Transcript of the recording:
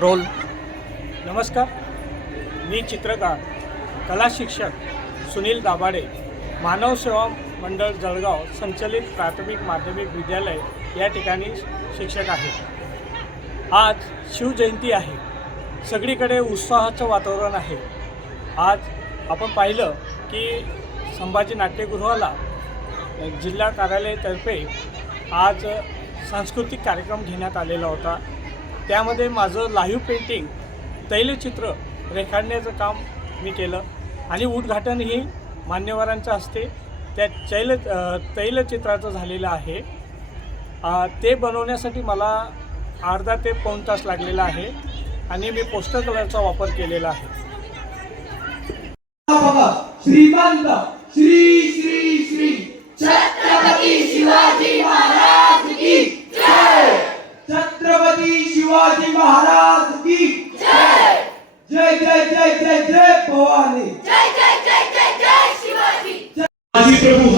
Role. नमस्कार, मी चित्रकार कला शिक्षक सुनील दाभाडे, मानव सेवा मंडळ जळगाव संचलित प्राथमिक माध्यमिक विद्यालय या ठिकाणी शिक्षक आहे. आज शिवजयंती आहे. सगळीकडे उत्साहाचं वातावरण आहे. आज आपण पाहिलं की संभाजी नाट्यगृहाला जिल्हा कार्यालयातर्फे आज सांस्कृतिक कार्यक्रम घेण्यात आलेला होता. त्यामध्ये माझं लाईव्ह पेंटिंग तैलचित्र रेखाटण्याचं काम मी केलं आणि उद्घाटनही मान्यवरांच्या हस्ते त्या तैलचित्राचं झालेलं आहे. ते बनवण्यासाठी मला अर्धा ते पाऊण तास लागलेला आहे आणि मी पोस्टर कलरचा वापर केलेला आहे. श्रीमंत श्री श्री श्री छत्रपती शिवाजी महाराज की जय. छत्रपती शिवाजी महाराज की जय. जय जय जय जय जय भवानी. जय जय जय जय जय शिवाजी. शिवाजी प्रभु